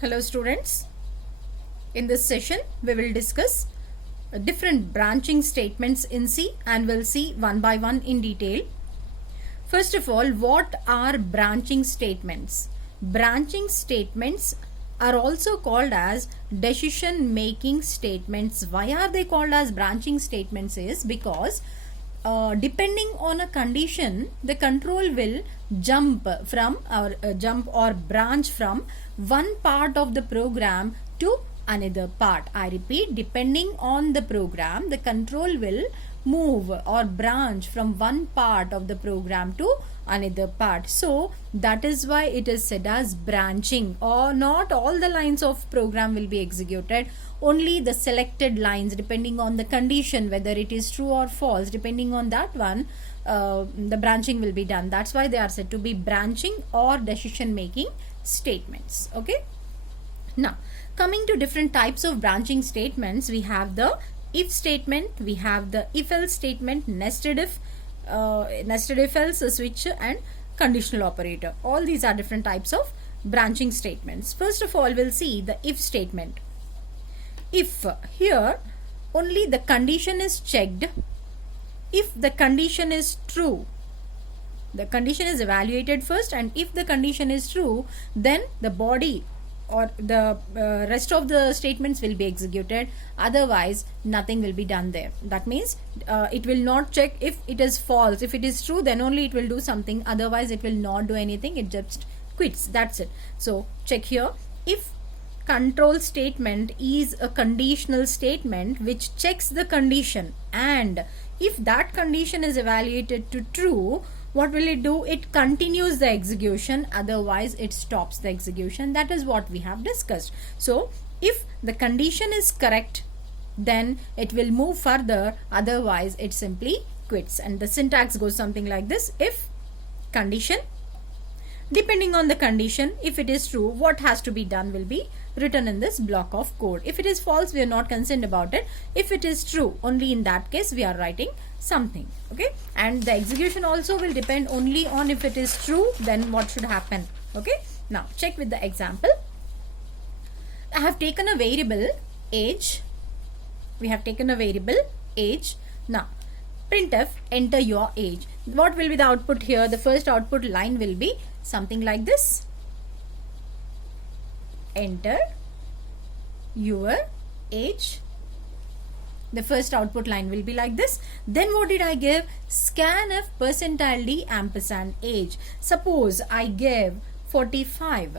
Hello students, in this session we will discuss different branching statements in C and we'll see one by one in detail. First of all, what are branching statements? Branching statements are also called as decision making statements. Why are they called as branching statements is because depending on a condition, the control will jump or branch from one part of the program to another part. I repeat, depending on the program, the control will move or branch from one part of the program to another part. So that is why it is said as branching. Or not all the lines of program will be executed, only the selected lines depending on the condition, whether it is true or false. Depending on that one, the branching will be done. That's why they are said to be branching or decision making statements. Okay, now coming to different types of branching statements, we have the if statement, we have the if else statement, nested if else, a switch, and conditional operator. All these are different types of branching statements. First of all, we'll see the if statement. If here only the condition is checked, if the condition is true, the condition is evaluated first, and if the condition is true, then the body or the rest of the statements will be executed. Otherwise nothing will be done there. That means it will not check if it is false. If it is true, then only it will do something, otherwise it will not do anything, it just quits. That's it. So check here, if control statement is a conditional statement which checks the condition, and if that condition is evaluated to true, what will it do? It continues the execution, otherwise it stops the execution. That is what we have discussed. So if the condition is correct, then it will move further, otherwise it simply quits. And the syntax goes something like this: if condition, depending on the condition, if it is true, what has to be done will be written in this block of code. If it is false, we are not concerned about it. If it is true, only in that case we are writing something. Okay, and the execution also will depend only on if it is true, then what should happen. Okay, now check with the example. I have taken a variable age. We have taken a variable age. Now printf, enter your age. What will be the output here? The first output line will be something like this: enter your age. The first output line will be like this. Then what did I give? Scanf %d ampersand age. Suppose I gave 45.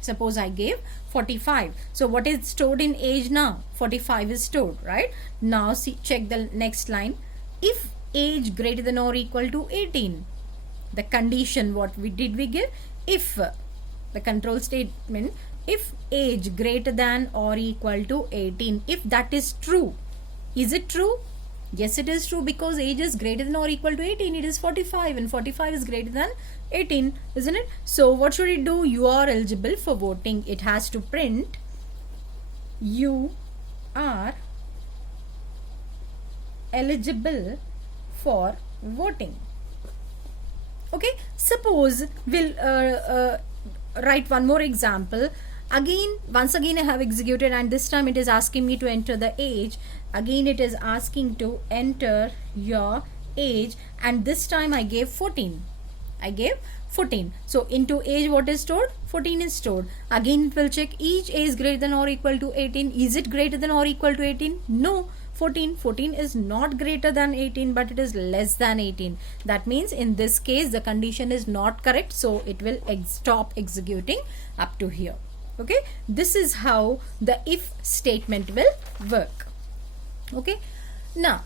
Suppose I gave 45. So what is stored in age now? 45 is stored, right? Now see, check the next line. If age greater than or equal to 18, the condition, what we give? If the control statement, if age greater than or equal to 18, if that is true. Is it true? Yes, it is true, because age is greater than or equal to 18. It is 45, and 45 is greater than 18, isn't it? So what should it do? You are eligible for voting. It has to print you are eligible for voting. Okay, suppose we'll write one more example. Once again I have executed, and this time it is asking me to enter the age. Again it is asking to enter your age, and this time I gave 14. I gave 14. So into age what is stored? 14 is stored. Again it will check each age is greater than or equal to 18. Is it greater than or equal to 18? No. 14 is not greater than 18, but it is less than 18. That means in this case the condition is not correct, so it will stop executing up to here. Okay, this is how the if statement will work. Okay, now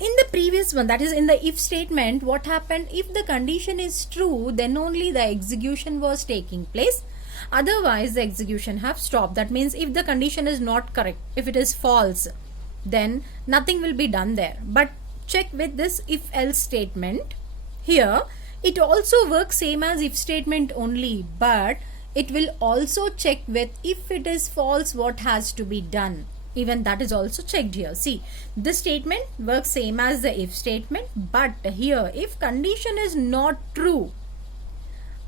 in the previous one, that is in the if statement, what happened? If the condition is true, then only the execution was taking place, otherwise the execution have stopped. That means if the condition is not correct, if it is false, then nothing will be done there. But check with this if else statement. Here it also works same as if statement only, but it will also check with if it is false, what has to be done. Even that is also checked here. See, this statement works same as the if statement, but here if condition is not true,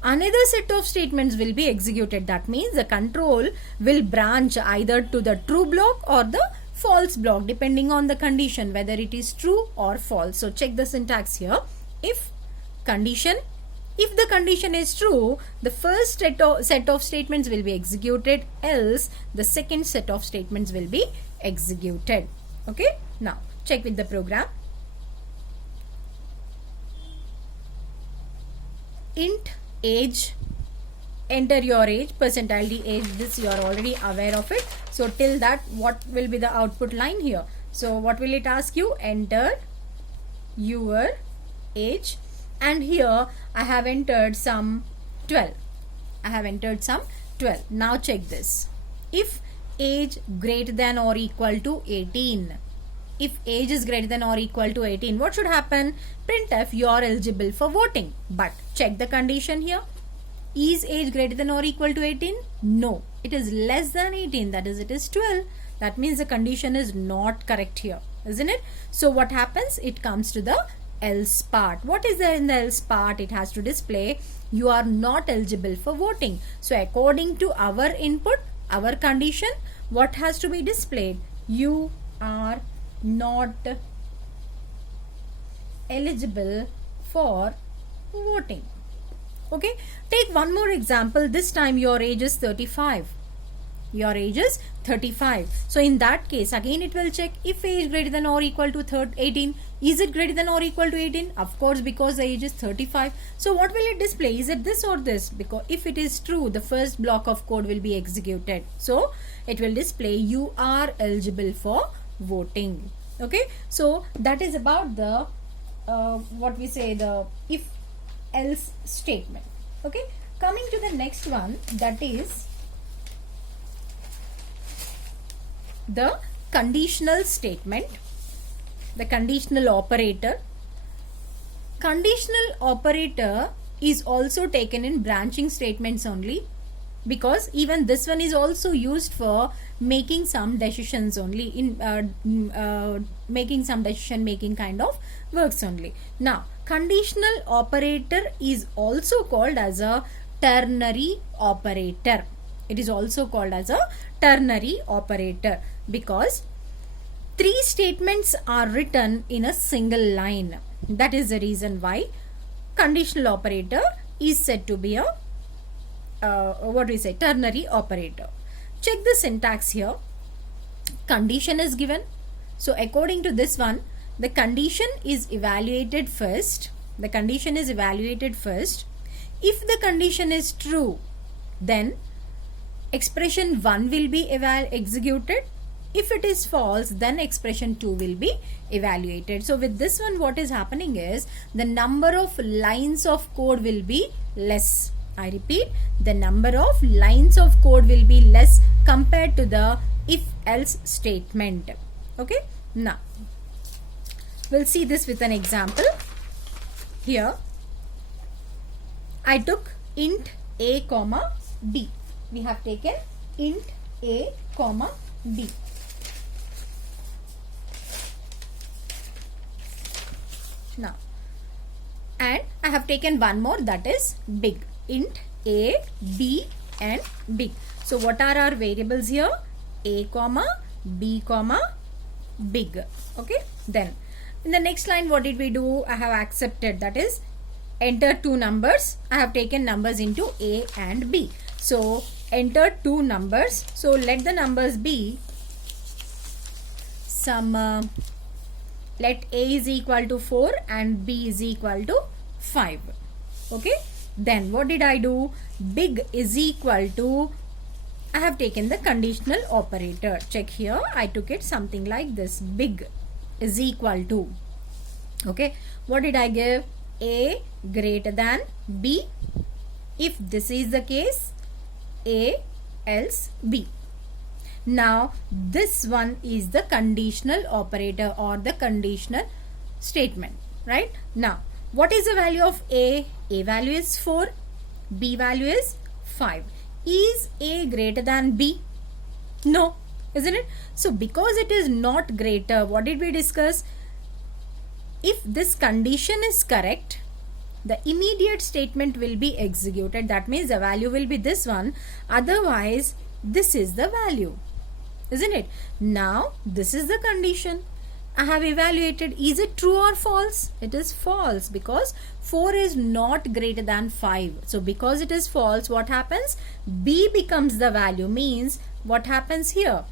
another set of statements will be executed. That means the control will branch either to the true block or the false block depending on the condition, whether it is true or false. So check the syntax here. If the condition is true, the first set of statements will be executed, else the second set of statements will be executed. Okay, now check with the program. Int age, enter your age, percentile the age, this you are already aware of it. So till that, what will be the output line here? So what will it ask you? Enter your age, and here I have entered some 12. Now check this. If age greater than or equal to 18, if age is greater than or equal to 18, what should happen? Printf, you are eligible for voting. But check the condition here. Is age greater than or equal to 18? No, it is less than 18, that is it is 12. That means the condition is not correct here, isn't it? So what happens? It comes to the else part. What is there in the else part? It has to display you are not eligible for voting. So according to our input, our condition, what has to be displayed? You are not eligible for voting. Okay, take one more example. This time your age is 35. Your age is 35. So in that case, again it will check if age greater than or equal to 18. Is it greater than or equal to 18? Of course, because the age is 35. So what will it display? Is it this or this? Because if it is true, the first block of code will be executed. So it will display you are eligible for voting. Okay, so that is about the what we say, the if else statement. Okay, coming to the next one, that is the conditional statement, the conditional operator. Conditional operator is also taken in branching statements only, because even this one is also used for making some decisions only, in making some decision making kind of works only. Now conditional operator is also called as a ternary operator. It is also called as a ternary operator because three statements are written in a single line. That is the reason why conditional operator is said to be a ternary operator. Check the syntax here. Condition is given. So according to this one, the condition is evaluated first. The condition is evaluated first. If the condition is true, then expression 1 will be executed. If it is false, then expression 2 will be evaluated. So with this one, what is happening is the number of lines of code will be less. I repeat, the number of lines of code will be less compared to the if else statement. Okay, now we'll see this with an example. Here I took int a comma b. We have taken int a comma b. Now, and I have taken one more, that is big. Int a, b and big. So what are our variables here? A comma b comma big. Okay, then in the next line, what did we do? I have accepted, that is enter two numbers. I have taken numbers into a and b. So enter two numbers. So let the numbers be some let a is equal to 4 and b is equal to 5. Okay, then what did I do? Big is equal to, I have taken the conditional operator. Check here, I took it something like this. Big is equal to, okay, what did I give? A greater than b. If this is the case, a else b. Now this one is the conditional operator or the conditional statement, right? Now what is the value of a? A value is 4, b value is 5. Is a greater than b? No, isn't it? So because it is not greater, what did we discuss? If this condition is correct, the immediate statement will be executed. That means the value will be this one, otherwise this is the value, isn't it? Now this is the condition. I have evaluated, is it true or false? It is false because 4 is not greater than 5. So because it is false, what happens? B becomes the value, means what happens here?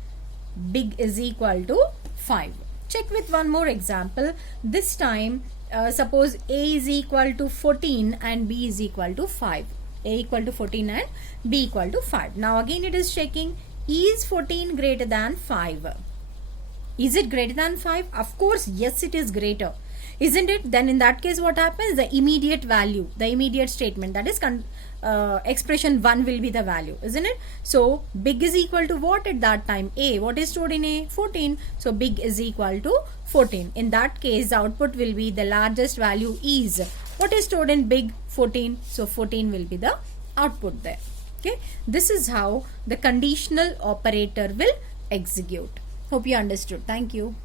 Big is equal to 5. Check with one more example. This time suppose A is equal to 14 and B is equal to 5. A equal to 14 and B equal to 5. Now again it is checking, is 14 greater than 5? Is it greater than 5? Of course, yes, it is greater. Isn't it? Then in that case, what happens? The immediate value, the immediate statement, that is expression 1 will be the value, isn't it? So, big is equal to what at that time? A. What is stored in A? 14. So, big is equal to 14. In that case, the output will be the largest value is. What is stored in big? 14. So, 14 will be the output there. Okay. This is how the conditional operator will execute. Hope you understood. Thank you.